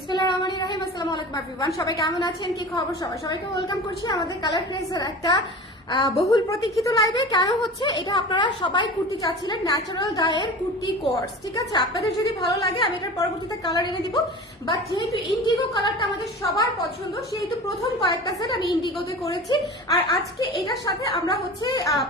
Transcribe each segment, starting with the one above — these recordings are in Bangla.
বিসমিল্লাহ রহমান রাহিম, আসসালামু আলাইকুম এভরিওয়ান। সবাই কেমন আছেন? কি খবর? সবাই, সবাইকে ওয়েলকাম করছি। আমাদের কালার প্লেসের একটা বহুল প্রতীক্ষিত লাইভে কেন হচ্ছে? এটা আপনারা সবাই কুর্তি চাচ্ছিলেন ন্যাচারাল ডায়ের কুর্তি কোর্স ঠিক আছে? আপনাদের যদি ভালো লাগে, আমি এটার পরবর্তীতে কালার এনে দিব। বাট যেহেতু ইন্ডিগো কালারটা আমাদের সবার পছন্দ, সেহেতু প্রথম কয়েকটা সেট আমি ইন্ডিগোতে করেছি। আর আজকে এটার সাথে আমরা হচ্ছে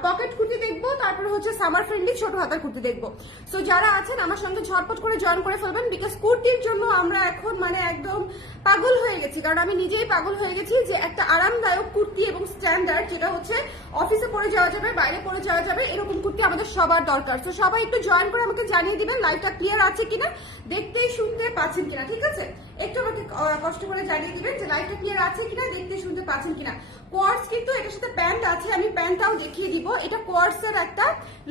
পকেট কুর্তি দেখব, তারপরে হচ্ছে সামার ফ্রেন্ডলি ছোট হাতার কুর্তি দেখব। সো যারা আছেন, আমার সঙ্গে ঝটপট করে জয়েন করে ফেলবেন বিকজ কুর্তির জন্য আমরা এখন মানে একদম পাগল হয়ে গেছি। কারণ আমি নিজেই পাগল হয়ে গেছি যে একটা আরামদায়ক কুর্তি এবং স্ট্যান্ডার্ড যেটা হচ্ছে অফিসে পরে যাওয়া যাবে, বাইরে পরে যাওয়া যাবে, এরকম কুর্তি আমাদের সবার দরকার। তো সবাই একটু জয়েন করে আমাকে জানিয়ে দিবেন লাইভটা ক্লিয়ার আছে কিনা, দেখতেই শুনতে পাচ্ছেন কিনা, ঠিক আছে? একটু আমাকে কষ্ট করে জানিয়ে দিবেন যে লাইভটা ক্লিয়ার আছে কিনা, দেখতে শুনতে পাচ্ছেন কিনা। কোয়ার্স কিন্তু এটার সাথে প্যান্ট আছে, আমি প্যান্টটাও দেখিয়ে দিব। এটা কোয়ার্স এর একটা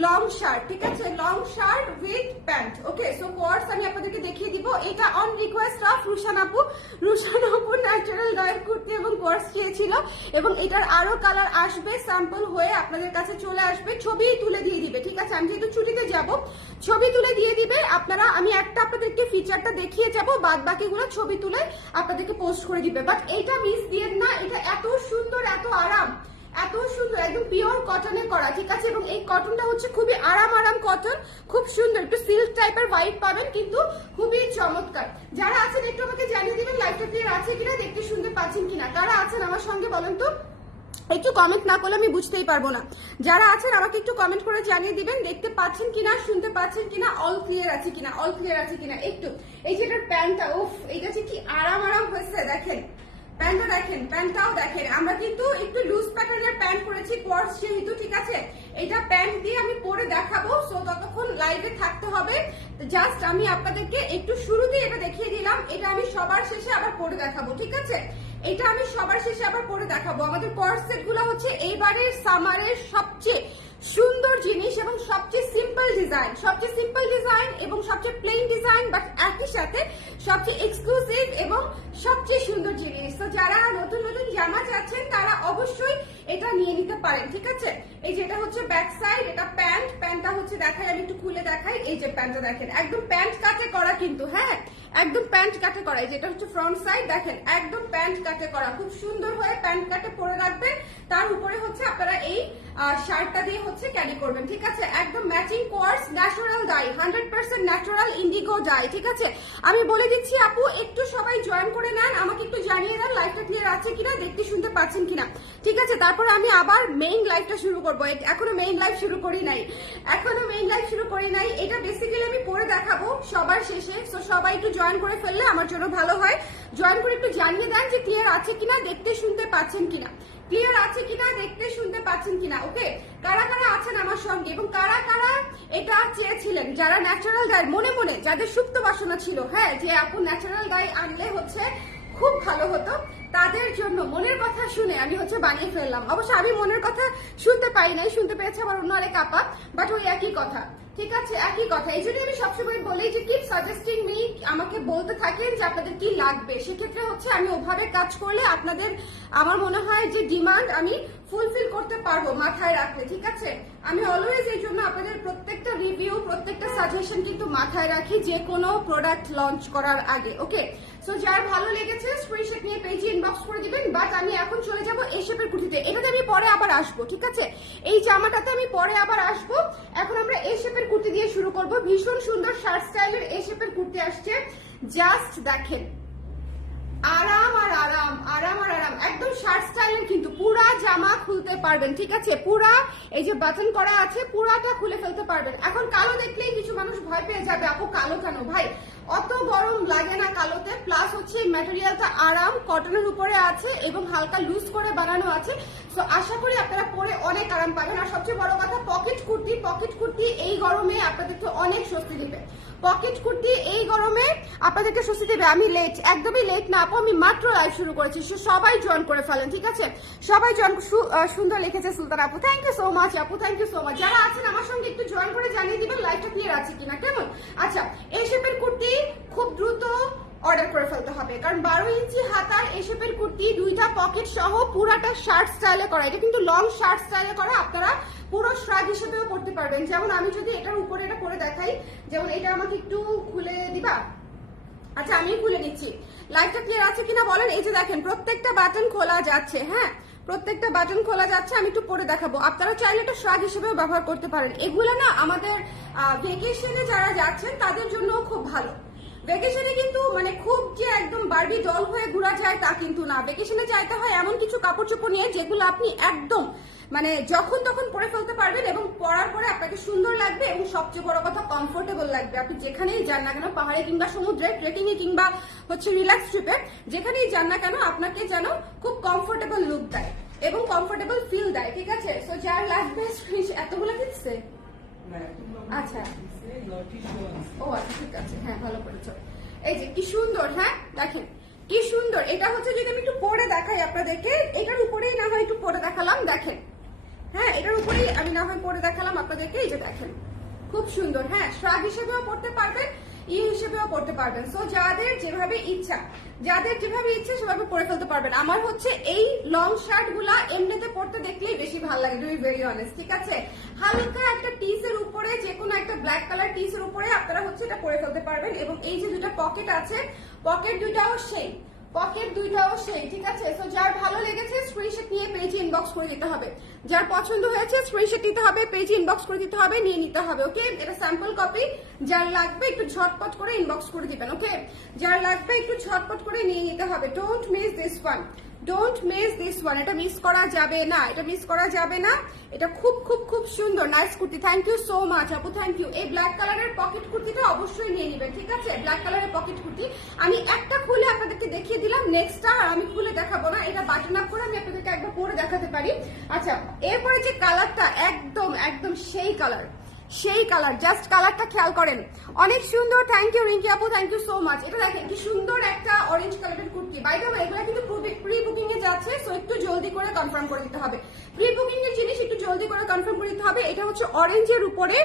লং শার্ট ঠিক আছে? Long shirt with pant okay so coords আমি আপনাদেরকে দেখিয়ে দিব। এটা অন রিকোয়েস্ট অফ রুশান আপু। রুশান আপু ন্যাচারাল ডায়ের কুর্তি এবং কোয়ার্স চেয়েছিল এবং এটার আরও কালার আসবে স্যাম্পল হয়ে আপনাদের কাছে চলে আসবে। ছবি তুলে দিয়ে দিবে, ঠিক আছে? আমি যেহেতু ছুটিতে যাব ছবি তুলে দিয়ে দিবে। আপনারা, আমি একটা আপনাদেরকে ফিচারটা দেখিয়ে যাব বাদ বাকিগুলো ছবি তুলে আপনাদেরকে পোস্ট করে দিবে। বাট এইটা মিস দিয়ে না, এটা এত সুন্দর, এত আরাম, এত সুন্দর, একদম পিওর কটনে করা, ঠিক আছে? এবং এই কটনটা হচ্ছে খুবই আরাম আরাম কটন খুব সুন্দর, একটু সিল্ক টাইপের হোয়াইট পাবেন, কিন্তু খুবই চমৎকার। যারা আছেন, একটু আমাকে জানিয়ে দিবেন লাইফটা ক্লিয়ার আছে কিনা, দেখতে শুনতে পাচ্ছেন কিনা? কারা আছেন আমার সঙ্গে বলেন তো? একটু কমেন্ট না করলে আমি বুঝতেই পারব না। যারা আছেন, আমাকে একটু কমেন্ট করে জানিয়ে দিবেন, দেখতে পাচ্ছেন কিনা, শুনতে পাচ্ছেন কিনা অল ক্লিয়ার আছে কিনা অল ক্লিয়ার আছে কিনা, একটু। এই যে এটার প্যান্টটা, উফ, এইটা যে কি আরাম আরাম হয়েছে, দেখেন। প্যান্টটা দেখেন, প্যান্টটাও দেখেন। আমরা কিন্তু একটু লুজ প্যাটার্নের প্যান্ট পরেছি কোর্স যেহেতু, ঠিক আছে? এটা প্যান্ট দিয়ে আমি পরে দেখাবো সো ততক্ষণ লাইভে থাকতে হবে। জাস্ট আমি আপনাদেরকে একটু শুরুতে এটা দেখিয়ে দিলাম, এটা আমি সবার শেষে আবার পরে দেখাবো, ঠিক আছে? এটা আমি সবার শেষে আবার পরে দেখাবো। আমাদের কোর্স সেটগুলো হচ্ছে এইবারের সামারের সবচেয়ে সুন্দর জিনিস এবং সবচেয়ে সিম্পল ডিজাইন সবচেয়ে সিম্পল ডিজাইন এবং সবচেয়ে প্লেন ডিজাইন বাট একই সাথে সবচেয়ে এক্সক্লুসিভ এবং সবচেয়ে সুন্দর জিনিস। তো যারা নতুন নতুন জামা চাচ্ছেন, তারা অবশ্যই এটা নিয়ে নিতে পারেন, ঠিক আছে? এই যে এটা হচ্ছে ব্যাক সাইড এটা প্যান্ট প্যান্টটা হচ্ছে দেখাই, আমি একটু খুলে দেখাই। এই যে প্যান্টটা দেখেন, একদম প্যান্ট কাটে করা কিন্তু হ্যাঁ? একদম প্যান্ট কাটে করাই, যেটা হচ্ছে ফ্রন্ট সাইড দেখেন, একদম প্যান্ট কাটে করা। খুব সুন্দর হয়ে প্যান্ট কাটে পরে রাখবেন। তার উপরে হচ্ছে আপনারা এই শার্টটা দিয়ে হচ্ছে ক্যারি করবেন, ঠিক আছে? একদম matching coords natural dye hundred percent natural indigo dye ঠিক আছে? আমি বলে দিচ্ছি, আপু, একটু সবাই জয়েন করে নেন, আমাকে একটু জানিয়ে দেন লাইভটা ক্লিয়ার আছে কিনা, দেখতে শুনতে পাচ্ছেন কিনা। ঠিক আছে, তারপর আমি আবার মেইন লাইভটা শুরু করব। এখনও মেইন লাইভ শুরু করি নাই। এখনও মেইন লাইভ শুরু করি নাই। এটা বেসিক্যালি আমি পরে দেখাবো সবার শেষে। তো সবাই একটু জয়েন করে ফেললে আমার জন্য ভালো হয়। জয়েন করে একটু জানিয়ে দেন যে ক্লিয়ার আছে কিনা, দেখতে শুনতে পাচ্ছেন কিনা। ক্লিয়ার আছে কিনা, দেখতে, শুনতে পাচ্ছেন কিনা ওকে কারা কারা আছেন আমার সঙ্গে এবং কারা কারা এটা চেয়েছিলেন? যারা ন্যাচারাল গায়ে মনে মনে, যাদের সুপ্ত বাসনা ছিল হ্যাঁ যে আপু ন্যাচারাল গায়ে আনলে হচ্ছে খুব ভালো হতো, তাদের জন্য মনের কথা শুনে আমি হচ্ছে বানিয়ে ফেললাম। অবশ্য আমি মনের কথা শুনতে পাই নাই, শুনতে পেয়েছে আমার অন্য আরেক আপা বাট ওই একই কথা। ঠিক আছে, একই কথা। এই জন্য আমি সবসময় বলি যে কিপ সাজেস্টিং মি আমাকে বলতে থাকেন যে আপনাদের কি লাগবে। সেক্ষেত্রে হচ্ছে আমি ওভাবে কাজ করলে আপনাদের, আমার মনে হয় যে ডিমান্ড আমি ফুলফিল করতে পারব মাথায় রাখলে, ঠিক আছে? আমি অলওয়েজ এই জন্য আপনাদের প্রত্যেকটা রিভিউ প্রত্যেকটা সাজেশন কিন্তু মাথায় রাখি যে কোনো প্রোডাক্ট লঞ্চ করার আগে ওকে সো যার ভালো লেগেছে স্ক্রিনশট নিয়ে পেজে ইনবক্স করে দিবেন বাট আমি এখন চলে যাব এই শেপের কুর্তিতে এটাতে আমি পরে আবার আসব, ঠিক আছে? এই জামাটাতে আমি পরে আবার আসব। এখন আমরা এই শেপের কুর্তি দিয়ে শুরু করব। ভীষণ সুন্দর শার্ট স্টাইলের এই শেপের কুর্তি আসছে। জাস্ট দেখেন। আরাম আর আরাম আরাম আর আরাম। একদম শার্ট স্টাইলের কিন্তু পুরা জামা খুলতে পারবেন, ঠিক আছে? পুরা এই যে বাটন করা আছে, পুরাটা খুলে ফেলতে পারবেন। এখন কালো দেখলেই কিছু মানুষ ভয় পেয়ে যাবে, আপু, কালো কেন? ভাই, অত গরম লাগে না কালোতে। প্লাস হচ্ছে ম্যাটেরিয়ালটা আরাম কটনের উপরে আছে এবং হালকা লুজ করে বানানো আছে। তো আশা করি আপনারা পরে অনেক আরাম পাবেন। আর সবচেয়ে বড় কথা পকেট কুর্তি পকেট কুর্তি এই গরমে আপনাদেরকে অনেক স্বস্তি দিবে। পকেট কুর্তি এই গরমে আপনাদেরকে স্বস্তি দেবে। আমি লেট একদমই লেট না, আপু, আমি মাত্র লাইভ শুরু করেছি। সবাই জয়েন করে ফেলেন, ঠিক আছে? সবাই জয়েন সুন্দর লিখেছে সুলতান আপু। থ্যাংক ইউ সো মাচ আপু থ্যাংক ইউ সো মাচ যারা আছেন, আমার সঙ্গে একটু জয়েন করে জানিয়ে দিবেন লাইভটা ক্লিয়ার আছে কিনা, কেমন? আচ্ছা এই শেপের কুর্তি খুব দ্রুত অর্ডার করে ফেলতে হবে। কারণ বারো ইঞ্চি হাতার শেপের কুর্তি দুইটা পকেট সহ পুরাটা শার্ট স্টাইলে করা। এটা কিন্তু লং শার্ট স্টাইলে করা, আপনারা পুরো শ্রাগ হিসেবেও করতে পারবেন। যেমন আমি যদি এটার উপরে এটা করে দেখাই, যেমন এটা আমাকে একটু খুলে দিবা? আচ্ছা আমি খুলে নিচ্ছি। লাইটটা ক্লিয়ার আছে কিনা বলেন? এই যে দেখেন, প্রত্যেকটা বাটন খোলা যাচ্ছে হ্যাঁ? প্রত্যেকটা বাটন খোলা যাচ্ছে, আমি একটু পরে দেখাবো। আপনারা চাইলে এটা শাক হিসেবেও ব্যবহার করতে পারেন। এগুলো না আমাদের ভেকেশনে যারা যাচ্ছেন, তাদের জন্য খুব ভালো। ভেকেশনে কিন্তু মানে খুব যে একদম বারবি ডল হয়ে ঘোরা যায় তা কিন্তু না। ভেকেশনে যাইতে হয় এমন কিছু কাপড় চোপড় নিয়ে যেগুলো আপনি একদম মানে যখন তখন পরে ফেলতে পারবেন এবং পরার পরে আপনাকে সুন্দর লাগবে এবং সবচেয়ে বড় কথা কমফোর্টেবল লাগবে। আপনি যেখানেই যান না কেন, পাহাড়ে কিংবা সমুদ্রে ট্রেকিং এ কিংবা হচ্ছে রিল্যাক্স ট্রিপে যেখানেই যান না কেন, আপনাকে যেন খুব কমফোর্টেবল লুক দেয় এবং কমফোর্টেবল ফিল দেয়, ঠিক আছে? সো যার লাগবে এতগুলো দিচ্ছে। আচ্ছা। ও আচ্ছা ঠিক আছে। হ্যাঁ ভালো করেছ। এই যে, কি সুন্দর হ্যাঁ দেখেন, কি সুন্দর। এটা হচ্ছে যদি আমি একটু পরে দেখাই আপনাদেরকে, এটার উপরেই না হয় একটু পরে দেখালাম, দেখেন। হ্যাঁ এটার উপরেই আমি না হয় পরে দেখালাম আপনাদেরকে, এই যে দেখেন। খুব সুন্দর হ্যাঁ শ্রাগ হিসেবেও পড়তে পারবেন ই হিসেবেও পড়তে পারবেন। সো যাদের যেভাবে ইচ্ছা, যাদের যেভাবে ইচ্ছে সেভাবে পরে ফেলতে পারবেন। আমার হচ্ছে এই লং শার্টগুলা এমনিতে পড়তে দেখলেই বেশি ভালো লাগে টু ভেরি অনেস্ট ঠিক আছে? হালকা একটা টিস এর উপরে যে কোনো একটা ব্ল্যাক কালার টিস এর উপরে আপনারা হচ্ছে এটা পরে ফেলতে পারবেন এবং এই যে দুটা পকেট আছে পকেট দুটাও সেই পকেট দুইটাও সেই ঠিক আছে? তো যার ভালো লেগেছে স্ক্রিনশট নিয়ে পেজে ইনবক্স করে দিতে হবে। যার পছন্দ হয়েছে স্ক্রিনশট দিতে হবে পেজে ইনবক্স করে দিতে হবে, নিয়ে নিতে হবে ওকে এটা স্যাম্পল কপি যার লাগবে একটু ঝটপট করে ইনবক্স করে দিবেন ওকে যার লাগবে একটু ঝটপট করে নিয়ে নিতে হবে। Don't miss this one don't miss this one এটা মিস করা যাবে না। এটা মিস করা যাবে না। এটা খুব খুব খুব সুন্দর। Nice kurti. Thank you so much আপু। থ্যাংক ইউ এই ব্ল্যাক কালারের পকেট কুর্তিটা অবশ্যই নিয়ে নেবেন, ঠিক আছে? ব্ল্যাক কালারের পকেট কুর্তি। আমি একটা খুলে আপনাদেরকে দেখিয়ে দিলাম নেক্সটটা আর আমি খুলে দেখাবো না। এটা বাটন আপ করে আমি আপনাদেরকে একবার পরে দেখাতে পারি। আচ্ছা এরপরে যে কালারটা একদম একদম সেই কালার সেই কালার জাস্ট কালারটা খেয়াল করেন। অনেক সুন্দর থ্যাংক ইউ রিঙ্কি আপু থ্যাংক ইউ সো মাচ এটা দেখেন, কি সুন্দর একটা অরেঞ্জ কালারের কুর্তি। বাই দ্য এগুলো কিন্তু প্রি বুকিং এ যাচ্ছে সো একটু জলদি করে কনফার্ম করে দিতে হবে। প্রি বুকিং এর জিনিস একটু জলদি করে কনফার্ম করে দিতে হবে। এটা হচ্ছে অরেঞ্জের উপরে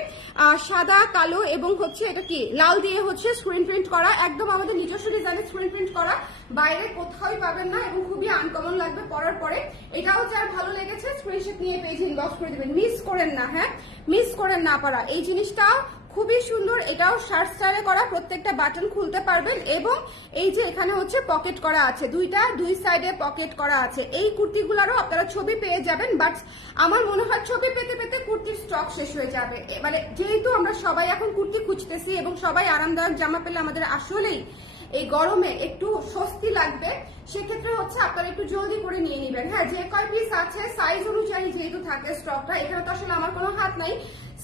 সাদা, কালো এবং হচ্ছে এটা কি, লাল দিয়ে হচ্ছে স্ক্রিন প্রিন্ট করা। একদম আমাদের নিজস্ব ডিজাইনের স্ক্রিন প্রিন্ট করা। বাইরে কোথাওই পাবেন না এবং খুবই আনকমন লাগবে পরার পরে। এটাও যার ভালো লেগেছে স্ক্রিনশট নিয়ে পেজ ইনবক্স করে দিবেন। মিস করেন না হ্যাঁ? মিস করেন না পারা। এই জিনিসটা খুবই সুন্দর, এটাও শার্ট স্টাইলে করা। প্রত্যেকটা বাটন খুলতে পারবেন এবং এই যে এখানে হচ্ছে পকেট করা আছে, দুইটা, দুই সাইডে পকেট করা আছে। এই কুর্তিগুলোরও আপনারা ছবি পেয়ে যাবেন বাট আমার মনে হয় ছবি পেতে পেতে কুর্তির স্টক শেষ হয়ে যাবে। মানে যেহেতু আমরা সবাই এখন কুর্তি খুঁজতেছি এবং সবাই আরামদায়ক জামা পেলে আমাদের আসলেই এই গরমে একটু স্বস্তি লাগবে, সেক্ষেত্রে হচ্ছে আপনারা একটু জলদি করে নিয়ে নেবেন। হ্যাঁ যে কয় পিস আছে সাইজ অনুযায়ী যেহেতু থাকে স্টকটা এখানে তো আসলে আমার কোনো হাত নাই।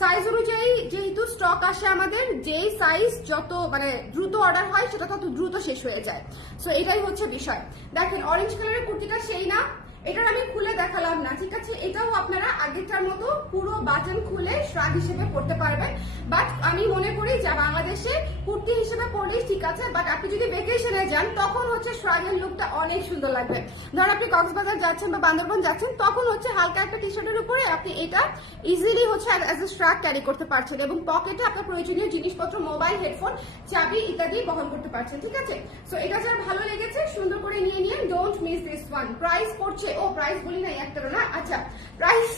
সাইজ অনুযায়ী যেহেতু স্টক আসে আমাদের, যেই সাইজ যত মানে দ্রুত অর্ডার হয়, সেটা তত দ্রুত শেষ হয়ে যায়। সো এটাই হচ্ছে বিষয়। দেখেন অরেঞ্জ কালারের কুর্তিটা সেই না। এটার আমি খুলে দেখালাম না, ঠিক আছে? এটাও আপনারা আগেরটার মতো পুরো বাটন খুলে শ্রাগ হিসেবে পড়তে পারবেন। বাট আমি মনে করি যা বাংলাদেশে কুর্তি হিসেবে পরলেই ঠিক আছে, বাট আপনি যদি ভেকেশনে যান, তখন হচ্ছে শ্রাগের লুকটা অনেক সুন্দর লাগবে। ধর আপনি কক্সবাজার যাচ্ছেন বা বান্দরবন যাচ্ছেন, তখন হচ্ছে হালকা একটা টি শার্টের উপরে আপনি এটা ইজিলি হচ্ছে অ্যাজ এ শ্রাগ ক্যারি করতে পারছেন এবং পকেটে আপনার প্রয়োজনীয় জিনিসপত্র মোবাইল হেডফোন চাবি ইত্যাদি বহন করতে পারছেন, ঠিক আছে? সো এটা যার ভালো লেগেছে, সুন্দর করে নিয়ে নিয়ে don't miss this one price পড়ছে ও প্রাইস বলি না একটা না? আচ্ছা প্রাইস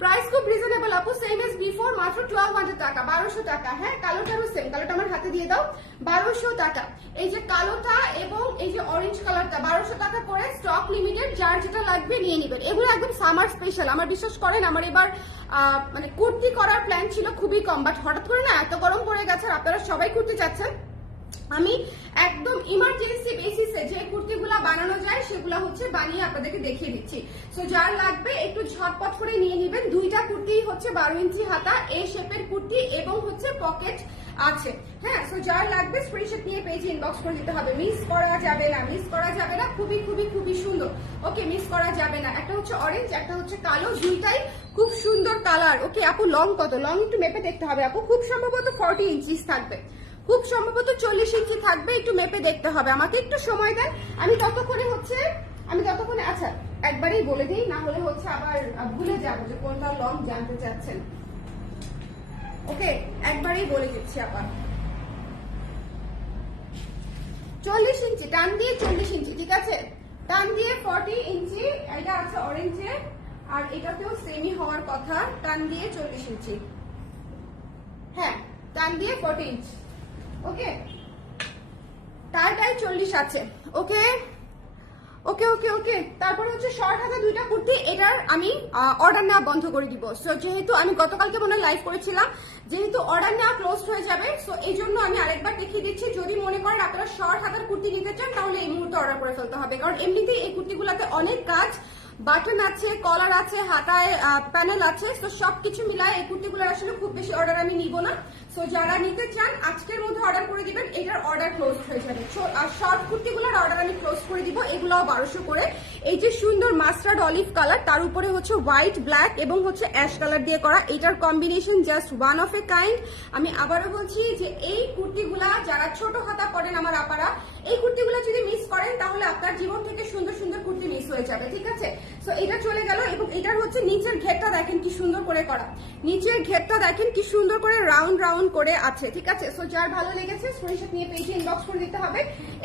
প্রাইস খুব রিজনেবল আপু সেম এস বিফোর মাত্র টুয়েলভ হান্ড্রেড টাকা, বারোশো টাকা। হ্যাঁ কালোটারও সেম কালোটা আমার হাতে দিয়ে দাও। বারোশো টাকা। এই যে কালোটা এবং এই যে অরেঞ্জ কালারটা বারোশো টাকা করে স্টক লিমিটেড যার যেটা লাগবে নিয়ে নেবেন। এগুলো একদম সামার স্পেশাল আমার বিশ্বাস করেন, আমার এবার মানে কুর্তি করার প্ল্যান ছিল খুবই কম বাট হঠাৎ করে না, এত গরম পড়ে গেছে, আর আপনারা সবাই কুর্তি চাচ্ছেন। আমি একদম ইমার্জেন্সি বেসিসে যে কুর্তিগুলা বানানো যায়, সেগুলা হচ্ছে বানিয়ে আপনাদেরকে দেখিয়ে দিচ্ছি। সো যার লাগবে একটু ঝটপট করে নিয়ে নেবেন। দুইটা কুর্তি হচ্ছে বারো ইঞ্চি হাতা এ শেপের কুর্তি এবং হচ্ছে পকেট আছে। হ্যাঁ সো যার লাগবে স্ক্রিনশট নিয়ে পেজে ইনবক্স করে দিতে হবে। মিস করা যাবে না মিস করা যাবে না। খুবই খুবই খুবই সুন্দর। ওকে মিস করা যাবে না। একটা হচ্ছে অরেঞ্জ একটা হচ্ছে কালো। দুইটাই খুব সুন্দর কালার ওকে আপু লং কত? লং একটু মেপে দেখতে হবে আপু। খুব সম্ভবত ফর্টি ইঞ্চিস থাকবে। খুব সম্ভবত চল্লিশ ইঞ্চি থাকবে, একটু মেপে দেখতে হবে। আমাকে একটু সময় দেন। আমি ততক্ষণে হচ্ছে, আমি ততক্ষণে আচ্ছা একবারেই বলে দিই, না হলে হচ্ছে আবার ভুলে যাব যে কোনটা লং জানতে চাচ্ছেন। ওকে, একবারেই বলে দিচ্ছি আবার। চল্লিশ ইঞ্চি, টান দিয়ে চল্লিশ ইঞ্চি, ঠিক আছে? টান দিয়ে ফর্টি ইঞ্চি এটা আছে অরেঞ্জে আর এটাতেও সেমি হওয়ার কথা, টান দিয়ে চল্লিশ ইঞ্চি। হ্যাঁ টান দিয়ে ফর্টি ইঞ্চি। ওকে। টাই টাই চল্লিশ আছে। ওকে? ওকে ওকে ওকে। তারপর হচ্ছে শর্ট হাতে দুইটা কুর্তি, এটার আমি অর্ডার নেওয়া বন্ধ করে দিব। সো যেহেতু আমি গতকালকে মনে লাইভ করেছিলাম, যেহেতু অর্ডার নেওয়া ক্লোজ হয়ে যাবে সো এই জন্য আমি আরেকবার দেখিয়ে দিচ্ছি, যদি মনে করেন আপনারা শর্ট হাতের কুর্তি নিতে চান, তাহলে এই মুহূর্তে অর্ডার করে ফেলতে হবে। কারণ এমনিতেই এই কুর্তিগুলোতে অনেক কাজ বাটন আছে কলার আছে, হাতায় প্যানেল আছে তো সবকিছু মিলায় এই কুর্তিগুলোর আসলে খুব বেশি অর্ডার আমি নিব না। সো যারা নিতে চান, আজকের মধ্যে অর্ডার করে দিবেন। এটার অর্ডার ক্লোজ হয়ে যাবে। আর শর্ট কুর্তিগুলোর অর্ডার আমি ক্লোজ করে দিব। এগুলোও বারোশো করে। এই যে সুন্দর মাস্টার্ড অলিভ কালার তার উপরে হচ্ছে হোয়াইট ব্ল্যাক এবং হচ্ছে অ্যাশ কালার দিয়ে করা। এটার combination just one of a kind আমি আবারও বলছি যে এই কুর্তিগুলা, যারা ছোট হাতা পরেন আমার আপারা, এই কুর্তিগুলো যদি মিস করেন, তাহলে আপনার জীবন থেকে সুন্দর সুন্দর কুর্তি মিস হয়ে যাবে, ঠিক আছে? সো এটা চলে গেল এবং এটার হচ্ছে নিচের ঘেরটা দেখেন কি সুন্দর করে করা। নিচের ঘেরটা দেখেন কি সুন্দর করে রাউন্ড রাউন্ড করে আছে, ঠিক আছে? সো যার ভালো লেগেছে স্ক্রিনশট নিয়ে পেজে ইনবক্স করে দিতে হবে।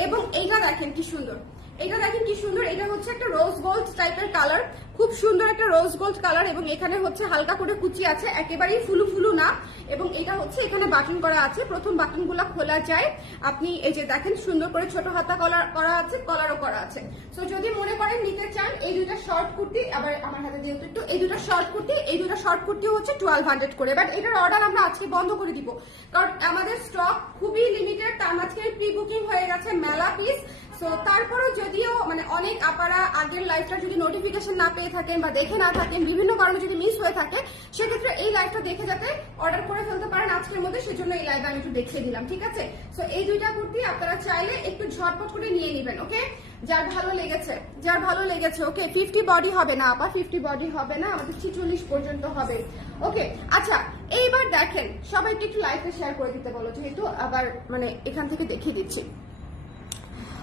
এবং এইটা দেখেন কি সুন্দর। এটা দেখেন কি সুন্দর, এটা হচ্ছে একটা রোজ গোল্ড টাইপের কালার খুব সুন্দর একটা রোজ গোল্ড কালার এবং এখানে হচ্ছে হালকা করে কুচি আছে, একেবারেই ফুলু ফুলু না। এবং এটা হচ্ছে এখানে বাটন করা আছে, প্রথম বাটনগুলো খোলা যায়। আপনি এই যে দেখেন সুন্দর করে ছোট হাতা কলার করা আছে কলারও করা আছে। সো যদি মনে করেন নিতে চান, এই দুটা শর্ট কুর্তি, আবার আমার হাতে যেহেতু একটু, এই দুটো শর্ট কুর্তি, এই দুটো শর্ট কুর্তি হচ্ছে টুয়েলভ হান্ড্রেড করে। বাট এটার অর্ডার আমরা আজকে বন্ধ করে দিব। কারণ আমাদের স্টক খুবই লিমিটেড তার মাঝখানে প্রি বুকিং হয়ে গেছে মেলা পিস সো তারপরেও অনেক আপারা আগের লাইভটা যদি নোটিফিকেশন না পেয়ে থাকেন বা দেখে না থাকেন, বিভিন্ন কারণে যদি মিস হয়ে থাকে, সেক্ষেত্রে এই লাইভটা দেখে যাতে অর্ডার করে ফেলতে পারেন আজকের মধ্যে, সেজন্য এই লাইভটা আমি একটু দেখিয়ে দিলাম, ঠিক আছে? সো এই দুইটা কুর্তি আপনারা চাইলে একটু ঝটপট করে নিয়ে নেবেন ওকে যার ভালো লেগেছে, যার ভালো লেগেছে ওকে ফিফটি বডি হবে না, আপা ফিফটি বডি হবে না, আমাদের ছিচল্লিশ পর্যন্ত হবে ওকে আচ্ছা এইবার দেখেন, সবাইকে একটু লাইভে শেয়ার করে দিতে বলো, যেহেতু আবার মানে এখান থেকে দেখিয়ে দিচ্ছি।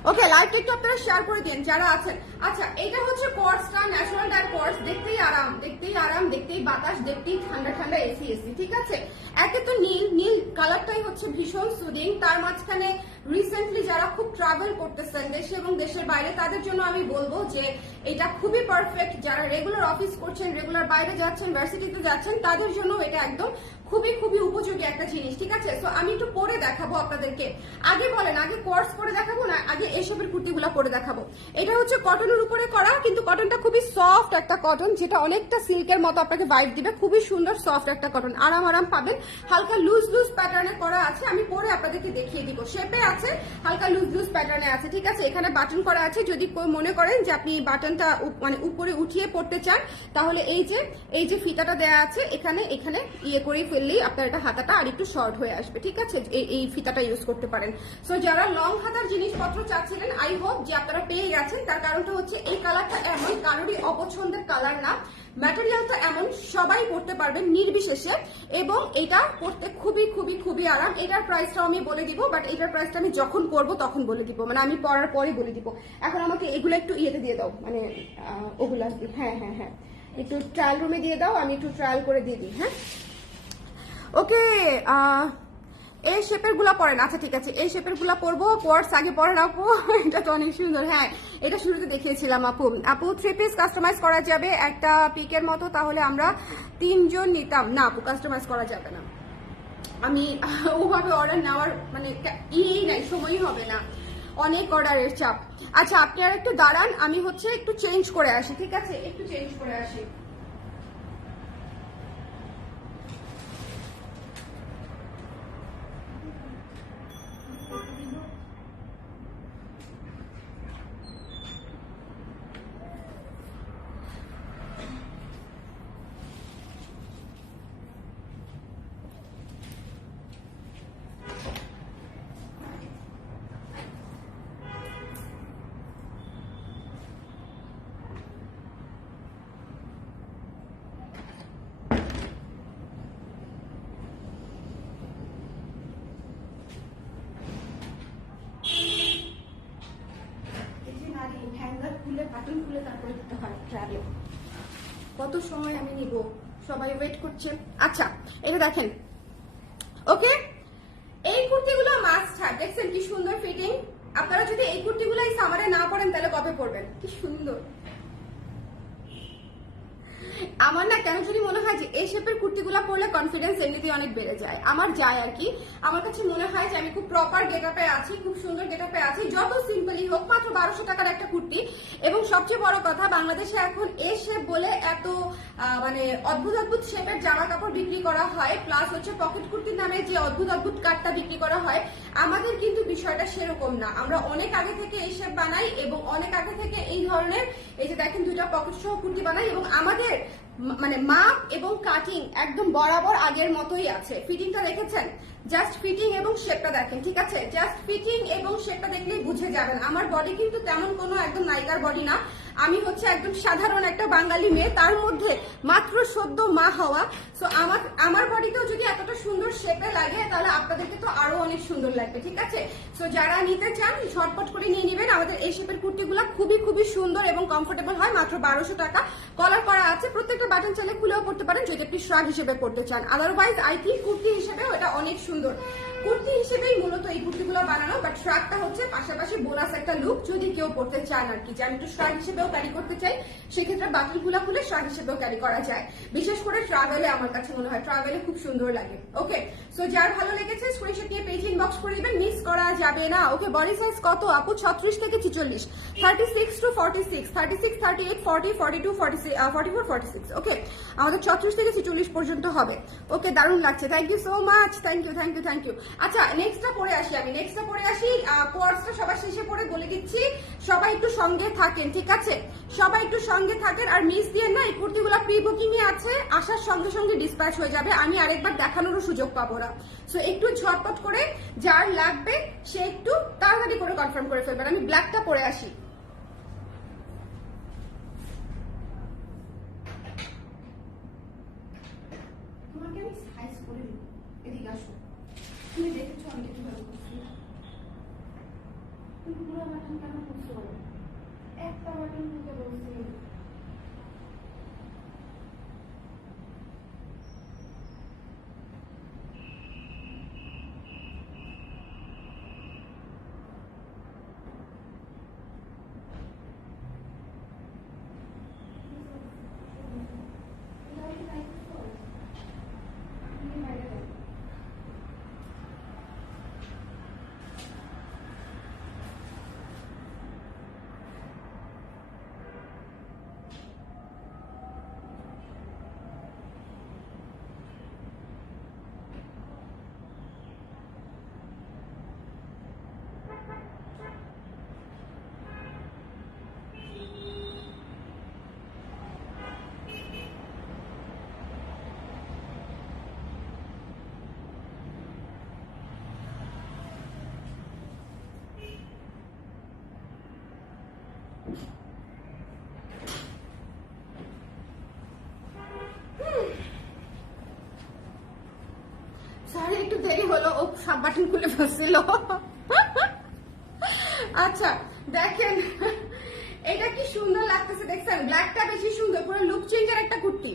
ওকে লাইক একটু আপনারা শেয়ার করে দিন, যারা আছেন। আচ্ছা এটা হচ্ছে কোর্সটা ন্যাশনাল ডাই কোর্স দেখতেই আরাম দেখতেই আরাম, দেখতেই বাতাস, দেখতেই ঠান্ডা ঠান্ডা এসি এসি ঠিক আছে? একে তো নীল নীল কালারটাই হচ্ছে ভীষণ সুদিং তার মাঝখানে রিসেন্টলি যারা খুব ট্রাভেল করতেছেন দেশে এবং দেশের বাইরে, তাদের জন্য আমি বলব যে এটা খুবই পারফেক্ট যারা রেগুলার অফিস করছেন রেগুলার বাইরে যাচ্ছেন ভার্সিটিতে যাচ্ছেন, তাদের জন্য এটা একদম খুবই খুবই উপযোগী একটা জিনিস, ঠিক আছে? তো আমি একটু পরে দেখাবো আপনাদেরকে। আগে বলেন, আগে কোর্স পরে দেখাবো না আগে এসবের কুর্তিগুলো পরে দেখাবো? এটা হচ্ছে কটনের উপরে করা, কিন্তু কটনটা খুবই সফট একটা কটন যেটা অনেকটা সিল্কের মতো আপনাকে ভাইব দিবে। খুবই সুন্দর সফট একটা কটন আরাম আরাম পাবেন। হালকা লুজ লুজ প্যাটার্নে করা আছে, আমি পরে আপনাদেরকে দেখিয়ে দিব। শেপে আছে, হালকা লুজ লুজ প্যাটার্নে আছে, ঠিক আছে? এখানে বাটন করা আছে, যদি কেউ মনে করেন যে আপনি বাটনটা মানে উপরে উঠিয়ে পড়তে চান, তাহলে এই যে এই যে ফিতাটা দেয়া আছে, এখানে এখানে ইয়ে করে ফেললেই আপনার এটা হাতাটা আর একটু শর্ট হয়ে আসবে, ঠিক আছে? এই এই ফিতাটা ইউজ করতে পারেন। সো যারা লং হাতার জিনিসপত্র চাচ্ছিলেন আই হোপ যে আপনারা পেয়ে গেছেন, তার কারণটা হচ্ছে এই কালারটা এমন, কারোরই অপছন্দের কালার না। ম্যাটেরিয়ালটা এমন, সবাই পড়তে পারবেন নির্বিশেষে, এবং এটা পড়তে খুবই খুবই খুবই আরাম। এটার প্রাইসটাও আমি বলে দিব বাট এটার প্রাইসটা আমি যখন করব তখন বলে দিব। মানে আমি পড়ার পরে বলে দিব। এখন আমাকে এগুলো একটু ইয়েতে দিয়ে দাও মানে ওগুলা হ্যাঁ হ্যাঁ হ্যাঁ। একটু ট্রায়াল রুমে দিয়ে দাও, আমি একটু ট্রায়াল করে দিয়ে দিই হ্যাঁ? ওকে এই শেপেরগুলা পরেন। আচ্ছা ঠিক আছে, এই শেপেরগুলা পরবো কোর্স আগে পরেন আপু এটা তো অনেক সুন্দর। হ্যাঁ এটা শুরুতে দেখিয়েছিলাম আপু। আপু থ্রি পিস কাস্টমাইজ করা যাবে একটা পিকের মতো, তাহলে আমরা তিনজন নিতাম। না আপু কাস্টমাইজ করা যাবে না। আমি ওভাবে অর্ডার নেওয়ার মানে ইয়েই নাই, সময়ই হবে না। অনেক অর্ডারের চাপ। আচ্ছা আপনি আর একটু দাঁড়ান, আমি হচ্ছে একটু চেঞ্জ করে আসি, ঠিক আছে? একটু চেঞ্জ করে আসি। ট্রায়ালে কত সময় আমি নিব? সবাই ওয়েট করছে। আচ্ছা এটা দেখেন। ওকে এই কুর্তিগুলো মাস্ট হ্যাভ দেখছেন কি সুন্দর ফিটিং আপনারা যদি এই কুর্তিগুলো এই সামারে না পরেন, তাহলে কবে পরবেন? কি সুন্দর। আমার না কেন যদি মনে হয় যে এই শেপের কুর্তিগুলো পরলে কনফিডেন্স এমনিতেই অনেক বেড়ে যায়। আমার যায় আর কি। আমার কাছে মনে হয় যে আমি খুব প্রপার গেটআপে আছি, খুব সুন্দর গেটআপে আছি। যত সিম্পলি হোক, মাত্র বারোশো টাকার একটা কুর্তি। এবং সবচেয়ে বড় কথা, বাংলাদেশে এখন এ শেপ বলে এত মানে অদ্ভুত অদ্ভুত শেপের জামা কাপড় বিক্রি করা হয় প্লাস হচ্ছে পকেট কুর্তির নামে যে অদ্ভুত অদ্ভুত কাটটা বিক্রি করা হয়, আমাদের কিন্তু বিষয়টা সেরকম না। আমরা অনেক আগে থেকে এই শেপ বানাই এবং অনেক আগে থেকে এই ধরনের, এই যে দেখেন দুইটা পকেট সহ কুর্তি বানাই এবং আমাদের ম- মানে মাপ এবং কাটিং একদম বরাবর আগের মতোই আছে। ফিটিংটা দেখেছেন জাস্ট ফিটিং এবং শেপটা দেখেন, ঠিক আছে? জাস্ট ফিটিং এবং শেপটা দেখলেই বুঝে যাবেন। আমার বডি কিন্তু তেমন কোনো একদম নাইকার বডি না। আমি হচ্ছে একদম সাধারণ একটা বাঙালি মেয়ে, তার মধ্যে মাত্র সদ্য মা হওয়া। সো আমার আমার বডিতেও যদি এতটা সুন্দর শেপে লাগে, তাহলে আপনাদেরকে তো আরও অনেক সুন্দর লাগবে, ঠিক আছে? সো যারা নিতে চান, ঝটপট করে নিয়ে নেবেন। আমাদের এই শেপের কুর্তিগুলো খুবই খুবই সুন্দর এবং কমফোর্টেবল হয়, মাত্র বারোশো টাকা। কলার করা আছে, প্রত্যেকটা বাটন চাইলে খুলেও পড়তে পারেন, যদি আপনি শ্রাগ হিসেবে পড়তে চান। আদারওয়াইজ আই থিঙ্ক কুর্তি হিসেবে এটা অনেক সুন্দর। কুর্তি হিসেবেই মূলত এই কুর্তিগুলো বানানো বাট শ্রাগটা হচ্ছে পাশাপাশি বোনাস একটা লুক যদি কেউ পড়তে চান আর কি, যে আমি একটু শ্রাগ হিসেবেও ক্যারি করতে চাই, সেক্ষেত্রে বাকিগুলো খুলে শ্রাগ হিসেবেও ক্যারি করা যায়। বিশেষ করে ট্রাভেলে আমার কাছে মনে হয় ট্রাভেলে খুব সুন্দর লাগে। ওকে সো যার ভালো লেগেছে স্ক্রিনশট নিয়ে পেজ ইনবক্স করে দিবেন মিস করা যাবে না। ওকে বডি সাইজ কত আপু? ছত্রিশ থেকে ছিচল্লিশ। Thirty six to forty six thirty six thirty eight forty forty two forty forty four forty six okay আমাদের ছত্রিশ থেকে ছিচল্লিশ পর্যন্ত হবে। ওকে দারুণ লাগছে। Thank you so much thank you thank you thank you আচ্ছা নেক্সটটা পরে আসি আমি নেক্সটটা পরে আসি কোয়ার্সটা সবার শেষে পরে বলে দিচ্ছি। সবাই একটু সঙ্গে থাকেন, ঠিক আছে? সবাই একটু সঙ্গে থাকেন, আর মিস দিয়ে না, এই কুর্তিগুলো প্রি বুকিং এ আছে, আসার সঙ্গে সঙ্গে ডিসপ্যাচ হয়ে যাবে, আমি আরেকবার দেখানোরও সুযোগ পাবো না। সো একটু ঝটপট করে, যার লাগবে, সে একটু তাড়াতাড়ি করে কনফার্ম করে ফেলবেন। আমি ব্ল্যাকটা পরে আসি তোমাকে আমি সাইজ করে দিব এদিকে আসো তুমি দেখেছ আমি কীভাবে করছি তুমি পুরো বাটন কেন করছ একটা বাটন দিতে বলছি সরি একটু দেরি হলো, ও সব বাটন খুলে ফেলছিল। আচ্ছা দেখেন, এটা কি সুন্দর লাগতেছে, দেখছেন? ব্ল্যাকটা বেশি সুন্দর, পুরো লুক চেঞ্জের একটা কুর্তি।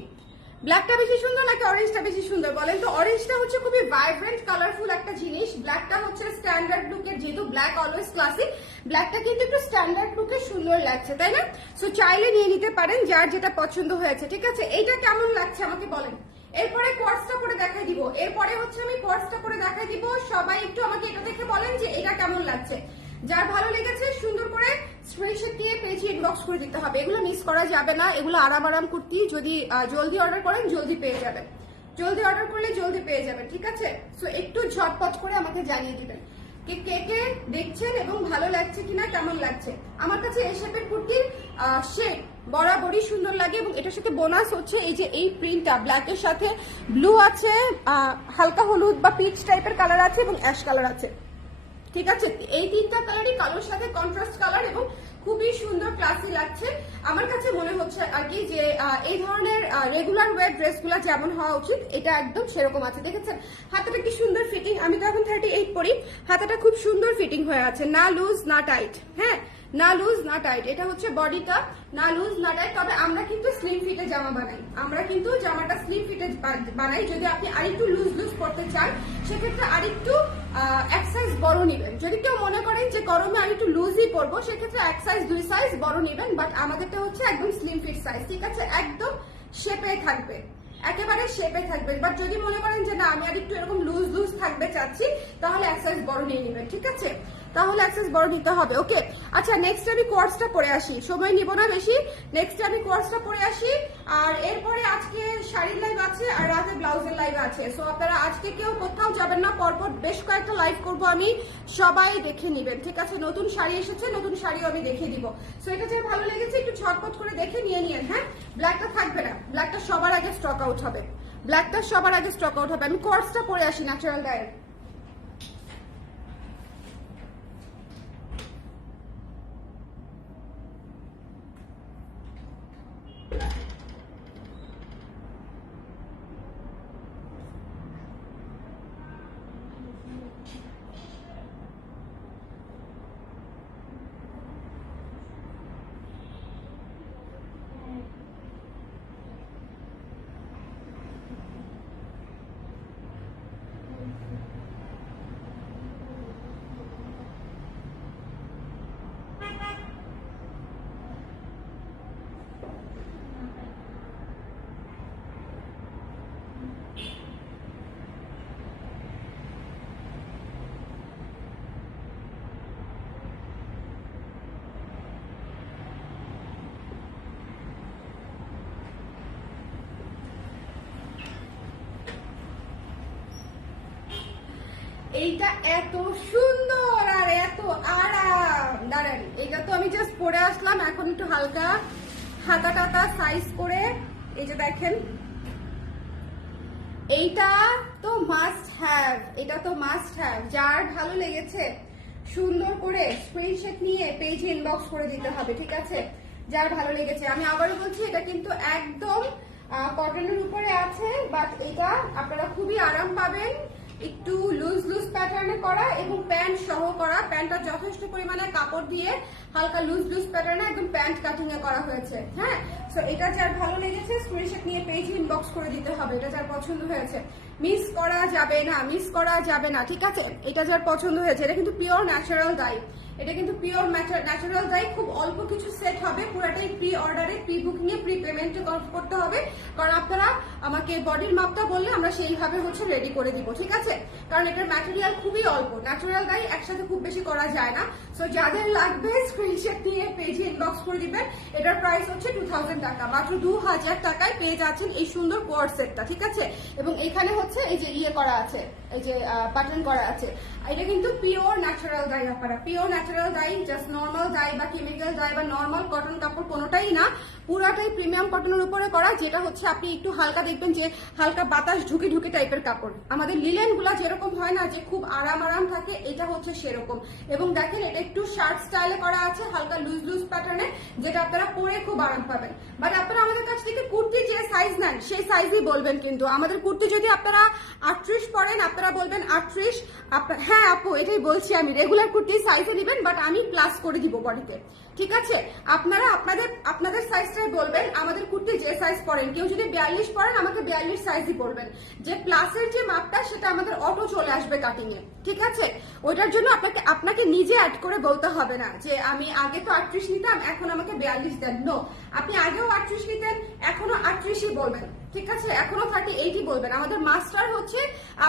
ব্ল্যাকটা বেশি সুন্দর নাকি অরেঞ্জটা বেশি সুন্দর বলেন তো? অরেঞ্জটা হচ্ছে খুবই ভাইব্রেন্ট কালারফুল একটা জিনিস। ব্ল্যাকটা হচ্ছে স্ট্যান্ডার্ড লুকের যেহেতু ব্ল্যাক অলওয়েজ ক্লাসিক ব্ল্যাকটা কিন্তু একটু স্ট্যান্ডার্ড লুকে সুন্দর লাগছে, তাই না? সো চাইলে নিয়ে নিতে পারেন, যার যেটা পছন্দ হয়েছে, ঠিক আছে? এইটা কেমন লাগছে আমাকে বলেন? এরপরে কোর্সটা করে দেখাই দিব। এরপরে হচ্ছে আমি কোর্সটা করে দেখাই দিব। সবাই একটু আমাকে এটা দেখে বলেন যে এটা কেমন লাগছে। যার ভালো লেগেছে, সুন্দর করে স্ক্রিনশট দিয়ে পেজে ইনবক্স করে দিতে হবে। এগুলো মিস করা যাবে না। এগুলো আরাম আরাম কুর্তি। যদি জলদি অর্ডার করেন, জলদি পেয়ে যাবেন। জলদি অর্ডার করলে জলদি পেয়ে যাবেন, ঠিক আছে? সো একটু ঝটপট করে আমাকে জানিয়ে দিবেন। কে কে কে দেখছেন এবং ভালো লাগছে কিনা, কেমন লাগছে? আমার কাছে এই শেপের কুর্তির শেপ বরাবরই সুন্দর লাগে এবং এটার সাথে বোনাস হচ্ছে এই যে এই প্রিন্টটা ব্ল্যাকের সাথে ব্লু আছে হালকা হলুদ বা পিচ টাইপের কালার আছে এবং অ্যাশ কালার আছে। ঠিক আছে? এই তিনটা কালারই কালোর সাথে কন্ট্রাস্ট কালার এবং খুবই সুন্দর ক্লাসি লাগছে। আমার কাছে মনে হচ্ছে আর কি যে এই ধরনের রেগুলার ওয়ার ড্রেসগুলো যেমন হওয়া উচিত, এটা একদম সেরকম আছে। দেখেছেন? হাতাটা কি সুন্দর ফিটিং আমি তো এখন থার্টি এইট পরি। হাতাটা খুব সুন্দর ফিটিং হয়ে আছে, না লুজ না টাইট হ্যাঁ? না লুজ না টাইট এটা হচ্ছে বডিটা না লুজ না টাইট তবে আমরা কিন্তু স্লিম ফিটে জামা বানাই। আমরা কিন্তু জামাটা স্লিম ফিটে বানাই, যদি আপনি আরেকটু লুজ লুজ করতে চান, সেক্ষেত্রে আরেকটু এক সাইজ বড় নেবেন। যদি কেউ মনে করেন যে গরমে আমি একটু লুজই পরবো, সেক্ষেত্রে এক সাইজ দুই সাইজ বড় নেবেন বাট আমাদেরটা হচ্ছে একদম স্লিম ফিট সাইজ ঠিক আছে? একদম শেপে থাকবে। একেবারে শেপে থাকবে। বাট যদি মনে করেন যে না, আমি আর একটু এরকম লুজ লুজ থাকবে চাচ্ছি, তাহলে এক সাইজ বড় নিয়ে নেবেন, ঠিক আছে? তাহলে অ্যাক্সেস বড় নিতে হবে। ওকে আচ্ছা নেক্সট আমি কোর্সটা পরে আসি। সময় নিব না বেশি। নেক্সট আমি কোর্সটা পরে আসি। আর এরপরে আজকে শাড়ির লাইভ আছে আর রাতে ব্লাউজের লাইভ আছে। সো আপনারা আজকে কেউ কোথাও যাবেন না। পরপর বেশ কয়েকটা লাইভ করব আমি। সবাই দেখে নেবেন, ঠিক আছে? নতুন শাড়ি এসেছে, নতুন শাড়িও আমি দেখিয়ে দিব। সো এটা যে ভালো লেগেছে, একটু ছটপট করে দেখে নিয়ে নিন হ্যাঁ? ব্ল্যাকটা থাকবে না। ব্ল্যাকটা সবার আগে স্টক আউট হবে। ব্ল্যাকটা সবার আগে স্টক আউট হবে। আমি কোর্সটা পরে আসি ন্যাচারাল ডায়ের এইটা এত সুন্দর আর এত আরাম। দাঁড়ান এটা তো আমি জাস্ট পরে আসলাম, এখন একটু হালকা হাতা টাতা সাইজ করে, এই যে দেখেন। এইটা তো মাস্ট হ্যাভ এটা তো মাস্ট হ্যাভ যার ভালো লেগেছে, সুন্দর করে স্ক্রিনশট নিয়ে পেজে ইনবক্স করে দিতে হবে, ঠিক আছে? যার ভালো লেগেছে। আমি আবারও বলছি, এটা কিন্তু একদম কটনের উপরে আছে বাট এটা আপনারা খুবই আরাম পাবেন। একটু লুজ লুজ প্যাটার্নে করা এবং প্যান্ট সহ করা। প্যান্টটা যথেষ্ট পরিমাণে কাপড় দিয়ে হালকা লুজ লুজ প্যাটার্নে একদম প্যান্ট কাটিং এ করা হয়েছে হ্যাঁ? সো এটা যার ভালো লেগেছে স্ক্রিনশট নিয়ে পেজ ইনবক্স করে দিতে হবে, এটা যার পছন্দ হয়েছে। মিস করা যাবে না মিস করা যাবে না, ঠিক আছে? এটা যার পছন্দ হয়েছে, এটা কিন্তু পিওর ন্যাচারাল ডাই এটা কিন্তু পিওর ন্যাচারাল ডাই খুব অল্প কিছু সেট হবে। পুরাটাই প্রি অর্ডারে প্রি বুকিং এ প্রি পেমেন্ট করতে হবে। কারণ আপনারা আমাকে বডির মাপটা বললে আমরা সেইভাবে হচ্ছে রেডি করে দিব, ঠিক আছে? কারণ এটার ম্যাটেরিয়াল খুবই অল্প। ন্যাচারাল ডাই একসাথে খুব বেশি করা যায় না। সো যাদের লাগবে স্ক্রিনশট নিয়ে পেজে ইনবক্স করে দিবেন। এটার প্রাইস হচ্ছে টু টাকা। মাত্র দু হাজার টাকায় পেয়ে যাচ্ছেন এই সুন্দর কোয়ার সেটটা ঠিক আছে? এবং এখানে হচ্ছে এই যে ইয়ে করা আছে। এই যে প্যাটার্ন করা আছে। এটা কিন্তু পিওর ন্যাচারাল ডাই আপনারা pure natural dye just normal dye বা কেমিক্যাল ডাই বা নর্মাল কটন কাপড় কোনোটাই না। পুরাটাই প্রিমিয়াম কটনের উপরে করা, যেটা হচ্ছে আপনি একটু হালকা দেখবেন যে হালকা বাতাস ঢুকে ঢুকে টাইপের কাপড়। আমাদের লিলেনগুলা যেরকম হয় না, যে খুব আরাম আরাম থাকে, এটা হচ্ছে সেরকম। এবং দেখেন, এটা একটু শার্ট স্টাইলে করা আছে, হালকা লুজ লুজ প্যাটার্নে যেটা আপনারা পরে খুব আরাম পাবেন। বাট আপনারা আমাদের কাছ থেকে কুর্তি যে সাইজ নেন, সেই সাইজই বলবেন কিন্তু। আমাদের কুর্তি যদি আপনারা আটত্রিশ পরেন, আপনারা বলবেন আটত্রিশ হ্যাঁ আপু, এটাই বলছি আমি। রেগুলার কুর্তি সাইজে দিবেন বাট আমি প্লাস করে দিব বডিতে ঠিক আছে? আপনারা আপনাদের আপনাদের সাইজটাই বলবেন, আমাদের কুর্তি যে সাইজ পরেন। কেউ যদি বিয়াল্লিশ পরেন, আমাকে বিয়াল্লিশ সাইজই বলবেন। যে প্লাসের যে মাপটা, সেটা আমাদের অটো চলে আসবে কাটিং এ। ঠিক আছে? ওইটার জন্য আপনাকে আপনাকে নিজে অ্যাড করে বলতে হবে না যে, আমি আগে তো আটত্রিশ নিতাম, এখন আমাকে বিয়াল্লিশ দেন। নো আপনি আগেও আটত্রিশ নিতেন, এখনও আটত্রিশই বলবেন। ঠিক আছে? এখনও থার্টি এইটই বলবেন। আমাদের মাস্টার হচ্ছে,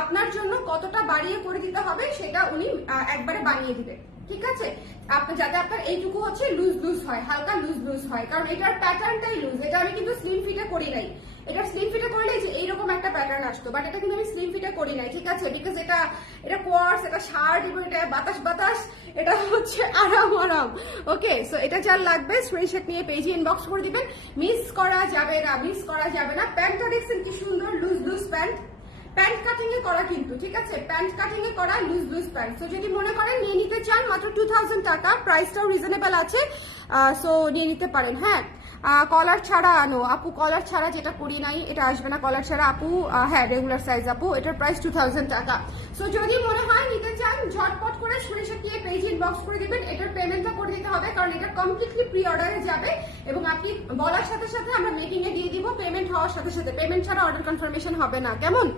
আপনার জন্য কতটা বাড়িয়ে করে দিতে হবে, সেটা উনি একবারে বানিয়ে দিবেন ঠিক আছে? যাতে আপনার এইটুকু হচ্ছে লুজ লুজ হয়, হালকা লুজ লুজ হয়। কারণ এটার প্যাটার্নটাই লুজ এটা আমি কিন্তু স্লিম ফিটে করি নাই। এটা স্লিম ফিটে করলে যে এইরকম একটা প্যাটার্ন আসতো। বাট এটা কিন্তু আমি স্লিম ফিটে করি নাই, ঠিক আছে? বিকজ এটা এটা কোয়ার্স এটা শার্ট এবং এটা বাতাস বাতাস, এটা হচ্ছে আরাম আরাম। ওকে সো এটা যার লাগবে স্ক্রিনশট নিয়ে পেজে ইনবক্স করে দিবেন। মিস করা যাবে না মিস করা যাবে না। প্যান্টটা দেখছেন কি সুন্দর loose loose pant pant cutting এ করা কিন্তু, ঠিক আছে? প্যান্ট কাটিং এ করা লুজ লুজ প্যান্ট সো যদি মনে করেন, নিয়ে নিতে চান, মাত্র টু থাউজেন্ড টাকা। প্রাইসটাও রিজনেবল আছে। সো নিয়ে নিতে পারেন হ্যাঁ? কলার ছাড়া আনো আপু কলার ছাড়া যেটা করি নাই, এটা আসবে না। কলার ছাড়া আপু হ্যাঁ রেগুলার সাইজ আপু, এটার প্রাইস টু থাউজেন্ড টাকা। সো যদি মনে হয় নিতে চান, ঝটপট করে স্ক্রিনশট দিয়ে পেজ ইনবক্স করে দেবেন। এটার পেমেন্টটা করে দিতে হবে, কারণ এটা কমপ্লিটলি প্রি অর্ডারে যাবে। এবং আপনি বলার সাথে সাথে আমরা মেকিং এ দিয়ে দিব। পেমেন্ট হওয়ার সাথে সাথে পেমেন্ট ছাড়া অর্ডার কনফার্মেশন হবে না। কেমন?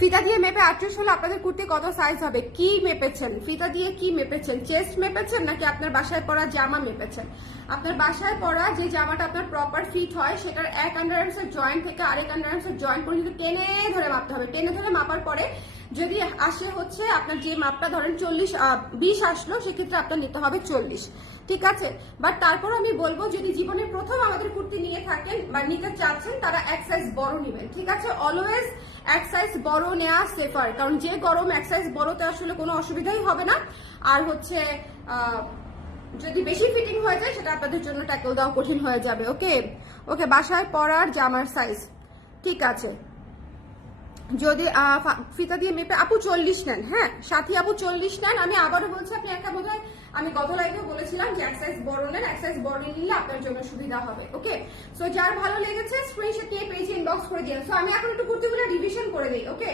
ফিতা দিয়ে মেপে আটত্রিশ হলে আপনাদের কুর্তি কত সাইজ হবে? কি মেপেছেন? ফিতা দিয়ে কি মেপেছেন? চেস্ট মেপেছেন নাকি আপনার বাসায় পরা জামা মেপেছেন? আপনার বাসায় পরা যে জামাটা আপনার প্রপার ফিট হয়, সেটার এক আন্ডারআর্মসের জয়েন্ট থেকে আরেক আন্ডারআর্মসের জয়েন্ট পর্যন্ত টেনে ধরে মাপতে হবে। টেনে ধরে মাপার পরে যদি আসে হচ্ছে আপনার যে মাপটা ধরেন চল্লিশ বিশ আসলো, সেক্ষেত্রে আপনার নিতে হবে চল্লিশ। ঠিক আছে বাট তারপর আমি বলব যদি জীবনে প্রথম আমাদের কুর্তি নিয়ে থাকেন বা নিতে চাচ্ছেন, তারা এক সাইজ বড় নেবেন, ঠিক আছে? অলওয়েজ এক সাইজ বড় নেওয়া সেফার কারণ যে গরম এক সাইজ বড়তে আসলে কোনো অসুবিধাই হবে না। আর হচ্ছে যদি বেশি ফিটিং হয়ে যায়, সেটা আপনাদের জন্য ট্যাকল দেওয়া কঠিন হয়ে যাবে ওকে ওকে বাসায় পরার জামার সাইজ ঠিক আছে। যদি ফিতা দিয়ে মেপে, আপু চল্লিশ নেন হ্যাঁ? সাথী আপু চল্লিশ নেন। আমি আবারও বলছি, আপনি একটা বোধ আমি গত লাইভে বলেছিলাম যে এক সাইজ বড় নেন এক সাইজ বড় নিলে আপনার জন্য সুবিধা হবে ওকে সো যার ভালো লেগেছে স্ক্রিনশট নিয়ে পেজে ইনবক্স করে দিন সো আমি এখন একটু কুর্তিগুলো রিভিশন করে দিই ওকে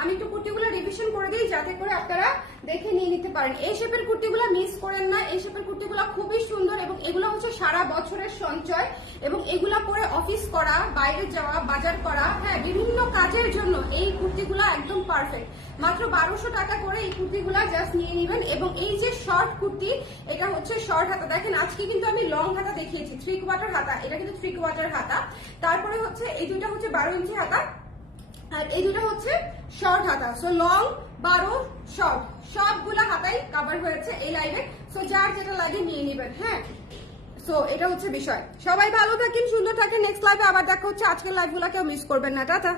আমি একটু কুর্তিগুলো রিভিশন করে দিই, যাতে করে আপনারা দেখে নিয়ে নিতে পারেন। এই শেপের কুর্তিগুলো মিস করেন না। এই শেপের কুর্তিগুলো খুবই সুন্দর এবং এগুলো হচ্ছে সারা বছরের সঞ্চয় এবং এগুলো পরে অফিস করা, বাইরে যাওয়া, বাজার করা হ্যাঁ বিভিন্ন কাজের জন্য এই কুর্তিগুলো একদম পারফেক্ট মাত্র বারোশো টাকা করে এই কুর্তিগুলো জাস্ট নিয়ে নেবেন এবং এই যে শর্ট কুর্তি, এটা হচ্ছে শর্ট হাতা। দেখেন, আজকে কিন্তু আমি লং হাতা দেখিয়েছি থ্রি কোয়ার্টার হাতা। এটা কিন্তু থ্রি কোয়ার্টার হাতা। তারপরে হচ্ছে, এই দুইটা হচ্ছে বারো ইঞ্চি হাতা। আর এই দুটো হচ্ছে শর্ট হাতা সো লং বারো শর্ট সবগুলো হাতাই কাভার হয়েছে এই লাইভে সো যার যেটা লাগে নিয়ে নেবেন হ্যাঁ? সো এটা হচ্ছে বিষয়। সবাই ভালো থাকেন, সুন্দর থাকেন। নেক্সট লাইভে আবার দেখা হচ্ছে। আজকের লাইভগুলো কেউ মিস করবেন না। টাটা।